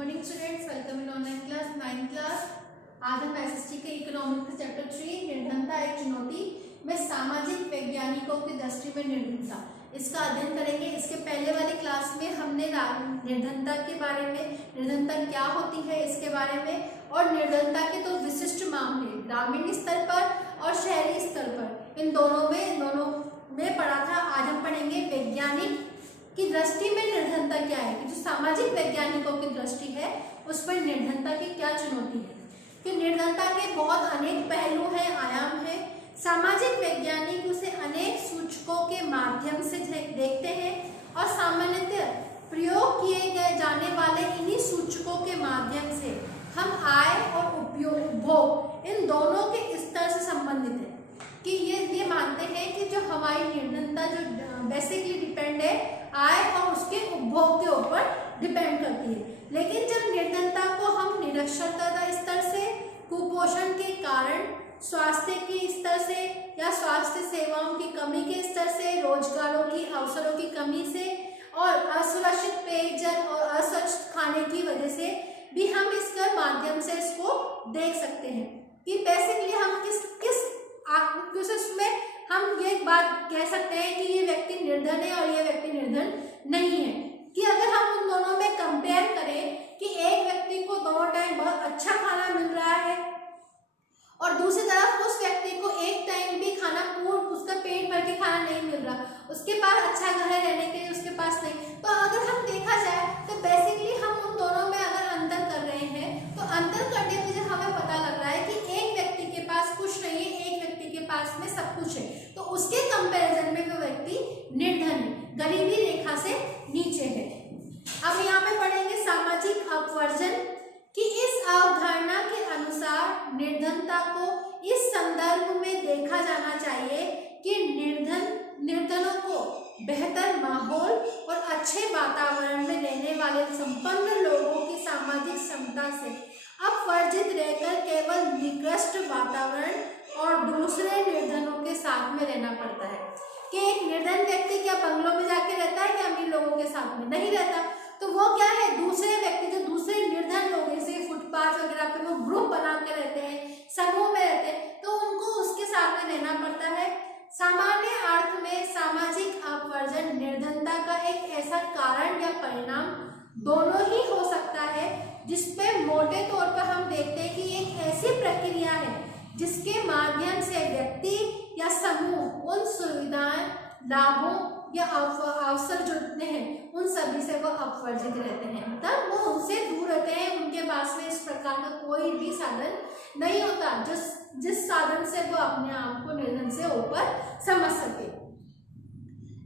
Morning students, welcome in online class 9th class. आज हम SST के इकोनॉमिक्स चैप्टर 3 निर्धनता एक चुनौती में सामाजिक वैज्ञानिकों की दृष्टि में निर्धनता इसका अध्ययन करेंगे। इसके पहले वाली क्लास में हमने निर्धनता के बारे में, निर्धनता क्या होती है इसके बारे में, और निर्धनता के तो विशिष्ट मामले ग्रामीण स्तर पर और शहरी स्तर पर इन दोनों में पढ़ा था। आज हम पढ़ेंगे वैज्ञानिक की दृष्टि में निर्धनता क्या है, कि जो सामाजिक वैज्ञानिकों की दृष्टि है उस पर निर्धनता की क्या चुनौती है। कि निर्धनता के बहुत अनेक पहलू हैं, आयाम हैं। सामाजिक वैज्ञानिक उसे अनेक सूचकों के माध्यम से देखते हैं और सामान्यतः प्रयोग किए गए जाने वाले इन्हीं सूचकों के माध्यम से हम आय और उपभोग इन दोनों के स्तर से संबंधित है। कि ये मानते हैं कि जो हमारी निर्धनता जो बेसिकली डिपेंड है आय और उसके उपभोग के ऊपर डिपेंड करती है। लेकिन जब निर्धनता को हम निरक्षरता स्तर से, कुपोषण के कारण, स्वास्थ्य के स्तर से या स्वास्थ्य सेवाओं की कमी के स्तर से, रोजगारों की अवसरों की कमी से और असुरक्षित पेयजल और अस्वच्छ खाने की वजह से भी हम इसके माध्यम से इसको देख सकते हैं। कि बेसिकली हम किस उसमें हम ये बात कह सकते हैं कि ये व्यक्ति निर्धन है और ये व्यक्ति निर्धन नहीं है। कि अगर हम उन दोनों में कंपेयर करें कि एक व्यक्ति को दोनों टाइम बहुत अच्छा खाना मिल रहा है और दूसरी तरफ उस व्यक्ति को एक टाइम भी खाना उसका पेट भर के खाना नहीं मिल रहा, उसके पास अच्छा घर है रहने के लिए, उसके पास नहीं, तो अगर हम देखा जाए तो बेसिकली हम उन दोनों में अगर अंतर कर रहे हैं तो अंतर करने में जब हमें पता लग रहा है कि एक व्यक्ति के पास कुछ नहीं है, एक व्यक्ति के पास में सब कुछ है, तो उसके कंपैरिजन में वो व्यक्ति निर्धन है, गरीबी रेखा से नीचे है। अब यहाँ पे पढ़ेंगे सामाजिक अपवर्जन कि इस अवधारणा के अनुसार निर्धनता को इस संदर्भ में देखा जाना चाहिए कि निर्धनों को बेहतर माहौल और अच्छे वातावरण में रहने वाले संपन्न लोगों की सामाजिक क्षमता से अपवर्जित रहकर केवल निकृष्ट वातावरण और दूसरे निर्धनों के साथ में रहना पड़ता है। कि एक निर्धन व्यक्ति क्या बंगलों में जाके रहता है, क्या अमीर लोगों के साथ में नहीं रहता, तो वो क्या है, दूसरे व्यक्ति जो दूसरे निर्धन लोग जैसे फुटपाथ वगैरह पे वो ग्रुप बना के रहते हैं, समूह में रहते हैं, तो उनको उसके साथ में रहना पड़ता है। सामान्य अर्थ में सामाजिक अपवर्जन निर्धनता का एक ऐसा कारण या परिणाम दोनों ही हो सकता है, जिसपे मोटे तौर पर हम देखते हैं कि एक ऐसी प्रक्रिया है जिसके माध्यम से व्यक्ति या समूह उन सुविधाएं, लाभों या अवसर जुड़ते हैं उन सभी से वो अपवर्जित रहते हैं, तब वो उनसे दूर रहते हैं। उनके पास में इस प्रकार का कोई भी साधन नहीं होता जिस साधन से वो अपने आप को निर्धन से ऊपर समझ सके,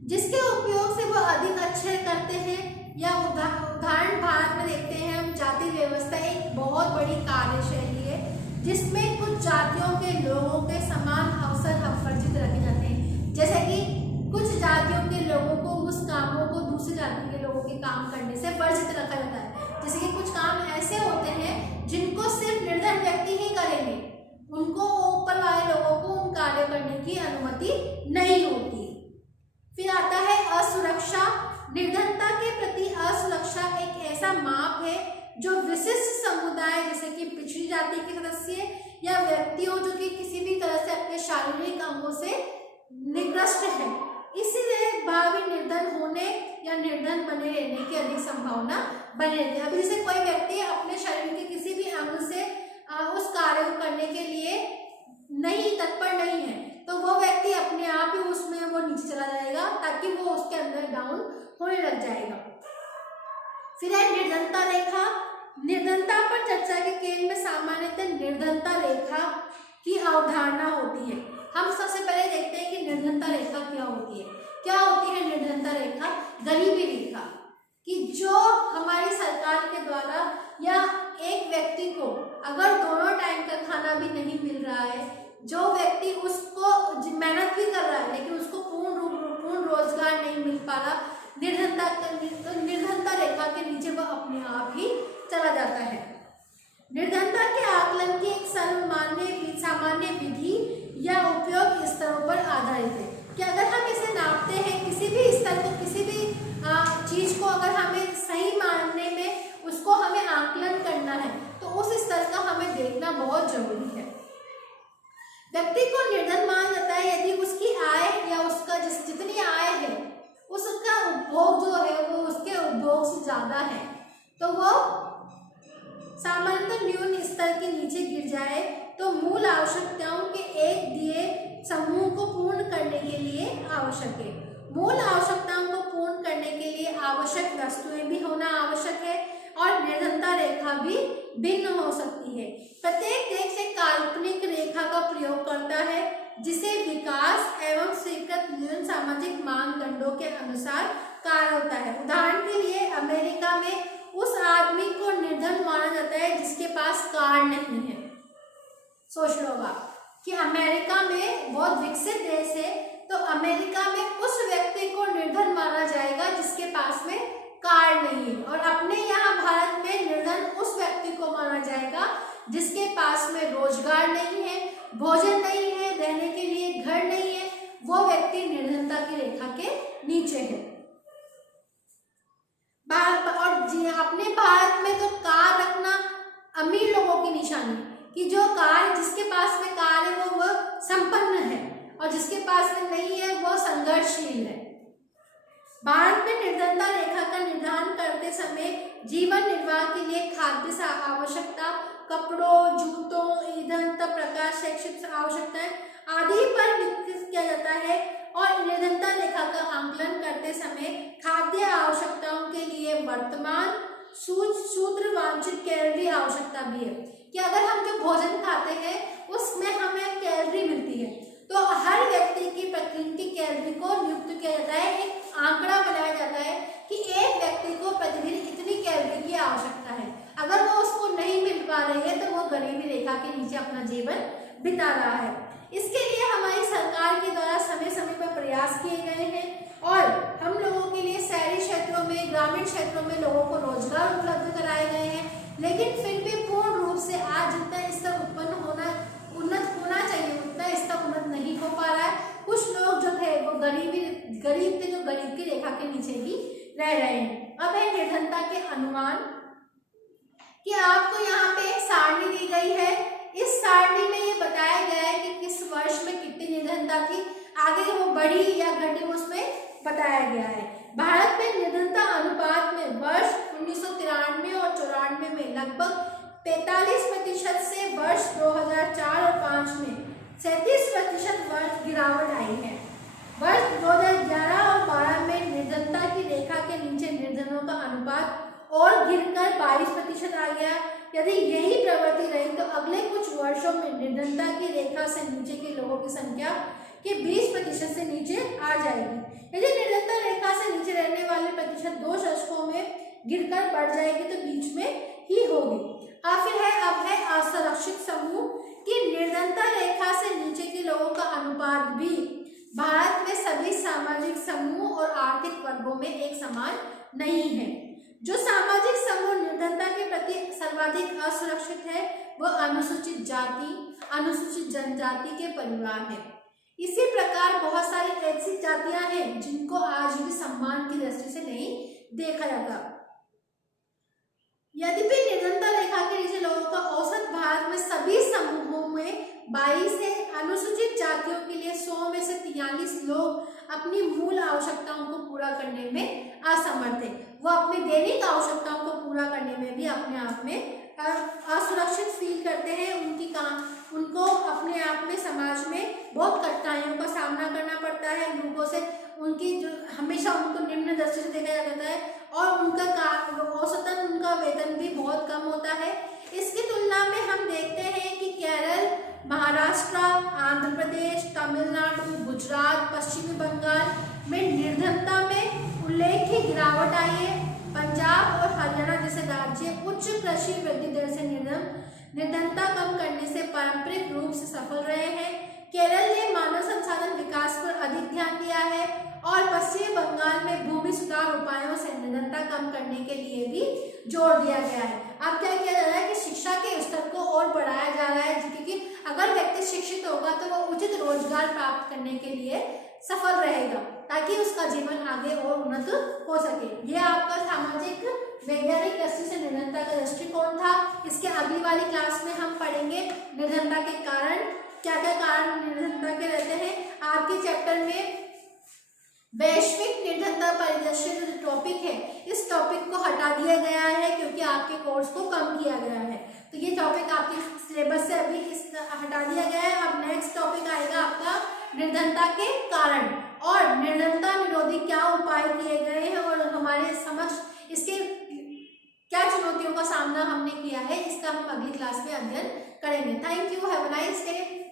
जिसके उपयोग से वो अधिक अच्छे करते हैं। या उदाहरण भारत में देखते हैं हम, जाति व्यवस्था एक बहुत बड़ी कार्यशैली है जिसमें कुछ जातियों के लोगों के समान अवसर अपवर्जित रखे जाते हैं। जैसे कि कुछ जातियों के लोगों को उस कामों को दूसरी जाति के लोगों के काम करने से वर्जित रखा जाता है। जैसे कि कुछ काम ऐसे होते हैं जिनको सिर्फ निर्धन व्यक्ति ही करेंगे, उनको ऊपर वाले लोगों को उन कार्य करने की अनुमति नहीं होती। फिर आता है असुरक्षा। निर्धनता के प्रति असुरक्षा एक ऐसा माप है जो विशिष्ट समुदाय जैसे कि पिछड़ी जाति के सदस्य या व्यक्तियों जो कि किसी भी तरह से अपने शारीरिक अंगों से निकृष्ट है, इसीलिए भावी निर्धन होने या निर्धन बने रहने की अधिक संभावना बनी रहती है। अभी जैसे कोई व्यक्ति अपने शरीर के किसी भी अंग से उस कार्य को करने के लिए नहीं तत्पर नहीं है, तो वो व्यक्ति अपने आप ही उसमें वो नीचे चला जाएगा, ताकि वो उसके अंदर डाउन होने लग जाएगा। फिर है निर्धनता रेखा। निर्धनता पर चर्चा के केंद्र में सामान्यतः निर्धनता रेखा की अवधारणा होती है। हम सबसे पहले देखते हैं कि निर्धनता रेखा क्या होती है। क्या होती है निर्धनता रेखा? गरीबी रेखा। कि जो हमारी सरकार के द्वारा या एक व्यक्ति को अगर दोनों टाइम का खाना भी नहीं मिल रहा है, जो व्यक्ति उसको मेहनत भी कर रहा है लेकिन उसको पूर्ण रोजगार नहीं मिल पा रहा, निर्धनता रेखा के नीचे वह अपने आप ही चला जाता है। निर्धनता के आकलन की एक सामान्य विधि या उपयोग स्तरों पर आधारित है। कि अगर हम इसे नापते हैं, किसी भी स्तर को, किसी भी चीज को अगर हमें सही मानने में उसको हमें व्यक्ति को निर्धन माना जाता है यदि उसकी आय या उसका जितनी आय है उसका उपभोग जो है वो उसके उपभोग से ज्यादा है, तो वो सामान्यतः न्यून स्तर के नीचे गिर जाए, तो मूल आवश्यकताओं के एक दिए समूह को पूर्ण करने के लिए आवश्यक है। मूल आवश्यकताओं को पूर्ण करने के लिए आवश्यक वस्तुएं भी होना आवश्यक है और निर्धनता रेखा भी भिन्न हो सकती है। प्रत्येक देश एक काल्पनिक रेखा का प्रयोग करता है जिसे विकास एवं स्वीकृत न्यून सामाजिक मानदंडों के अनुसार कार्य होता है। उदाहरण के लिए अमेरिका में उस आदमी को निर्धन माना जाता है जिसके पास कार नहीं है। सोच लो आप कि अमेरिका में बहुत विकसित देश है, तो अमेरिका में उस व्यक्ति को निर्धन माना जाएगा जिसके पास में कार नहीं है, और अपने यहाँ भारत में निर्धन उस व्यक्ति को माना जाएगा जिसके पास में रोजगार नहीं है, भोजन नहीं है, रहने के लिए घर नहीं है, वो व्यक्ति निर्धनता की रेखा के नीचे है। और अपने भारत में तो कार रखना अमीर लोगों की निशानी, कि जो कार जिसके पास में कार है वो संपन्न है और जिसके पास में नहीं है वो संघर्षशील है। भारत में निर्धनता रेखा का निर्धारण करते समय जीवन निर्वाह के लिए खाद्य आवश्यकता, कपड़ों, जूतों, ईंधन, प्रकाश, शैक्षिक आवश्यकताएं आदि पर विकसित किया जाता है। और निर्धनता रेखा का आंकलन करते समय खाद्य आवश्यकताओं के लिए वर्तमान सूत्र वांछित कैलोरी आवश्यकता भी है, कि अगर हम जो भोजन खाते हैं उसमें हमें कैलोरी मिलती है, तो हर व्यक्ति की प्रकृति कैलोरी को नियुक्त किया जाता है। एक आंकड़ा बनाया जाता है कि एक व्यक्ति को प्रतिदिन इतनी कैलोरी की आवश्यकता है। अगर वो उसको नहीं मिल पा रही है तो वो गरीबी रेखा के नीचे अपना जीवन बिता रहा है। इसके लिए हमारी सरकार के द्वारा समय समय पर प्रयास किए गए हैं और हम लोगों के लिए शहरी क्षेत्रों में, ग्रामीण क्षेत्रों में लोगों को रोजगार उपलब्ध कराए गए हैं, लेकिन फिर भी पूर्ण रूप से आज जितना स्तर उन्नत होना चाहिए उतना स्तर उन्नत नहीं हो पा रहा है। कुछ लोग जो थे वो गरीब की रेखा के नीचे ही रह रहे हैं। अब है निर्धनता के अनुमान, कि आपको यहाँ पे एक सारणी दी गई है। इस सारणी में ये बताया गया है कि किस वर्ष में कितनी निर्धनता थी, आगे वो बढ़ी या घटी उसमें बताया गया है। भारत में निर्धनता अनुपात में वर्ष 1993 और 94 में लगभग 45% से वर्ष 2004 और 5 में 37% वर्ष गिरावट आई है। वर्ष 2011 और 12 में निर्धनता की रेखा के नीचे निर्धनों का अनुपात और गिरकर 22% आ गया। यदि यही प्रवृत्ति रही तो अगले कुछ वर्षों में निर्धनता की रेखा से नीचे के लोगों की संख्या के 20% से नीचे आ जाएगी। यदि निर्धनता रेखा से नीचे रहने वाले प्रतिशत 2 दशकों में गिरकर बढ़ जाएगी तो बीच में ही होगी। अब है असुरक्षित समूह, की निर्धनता रेखा से नीचे के लोगों का अनुपात भी भारत में सभी सामाजिक समूह और आर्थिक वर्गों में एक समान नहीं है। जो सामाजिक समूह निर्धनता के प्रति सर्वाधिक असुरक्षित है वह अनुसूचित जाति, अनुसूचित जनजाति के परिवार है। इसी प्रकार बहुत सारी ऐसी जातियां हैं जिनको आज भी सम्मान की दृष्टि से नहीं देखा जाता। यद्यपि निर्धनता रेखा के नीचे लोगों का औसत भारत में सभी समूहों में 22 है। अनुसूचित जातियों के लिए 100 में से 43 लोग अपनी मूल आवश्यकताओं को पूरा करने में असमर्थ है। वो अपनी दैनिक आवश्यकताओं को पूरा करने में भी अपने आप में असुरक्षित फील करते हैं। उनको अपने आप में समाज में बहुत कठिनाइयों का सामना करना पड़ता है। लोगों से उनकी जो हमेशा उनको निम्न दृष्टि से देखा जाता है और उनका औसतन उनका वेतन भी बहुत कम होता है। इसकी तुलना में हम देखते हैं कि केरल, महाराष्ट्र, आंध्र प्रदेश, तमिलनाडु, गुजरात, पश्चिमी बंगाल में निर्धनता में उल्लेखनीय गिरावट आई है। पंजाब और हरियाणा जैसे राज्य उच्च कृषि वृद्धि दर से निर्धनता कम करने से पारंपरिक रूप से सफल रहे हैं। केरल ने मानव संसाधन विकास पर अधिक ध्यान दिया है और पश्चिमी बंगाल में भूमि सुधार उपायों से निर्धनता कम करने के लिए भी जोर दिया गया है। अब क्या किया जा रहा है कि शिक्षा के स्तर को और बढ़ाया जा रहा है, क्योंकि अगर व्यक्ति शिक्षित होगा तो वो उचित रोजगार प्राप्त करने के लिए सफल रहेगा ताकि उसका जीवन आगे और उन्नत हो सके। यह आपका सामाजिक वैज्ञानिक दृष्टि से निर्धनता का दृष्टिकोण था। इसके अगली वाली क्लास में हम पढ़ेंगे निर्धनता के कारण, क्या क्या कारण निर्धनता के रहते हैं। आपके चैप्टर में वैश्विक निर्धनता परिदृश्य जो टॉपिक है, इस टॉपिक को हटा दिया गया है क्योंकि आपके कोर्स को कम किया गया है। तो ये टॉपिक आपके सिलेबस से अभी हटा दिया गया है। अब नेक्स्ट टॉपिक आएगा आपका निर्धनता के कारण और निर्धनता निरोधी क्या उपाय किए गए हैं और हमारे समक्ष इसके क्या चुनौतियों का सामना हमने किया है, इसका हम अगली क्लास में अध्ययन करेंगे। Thank you, have a nice day.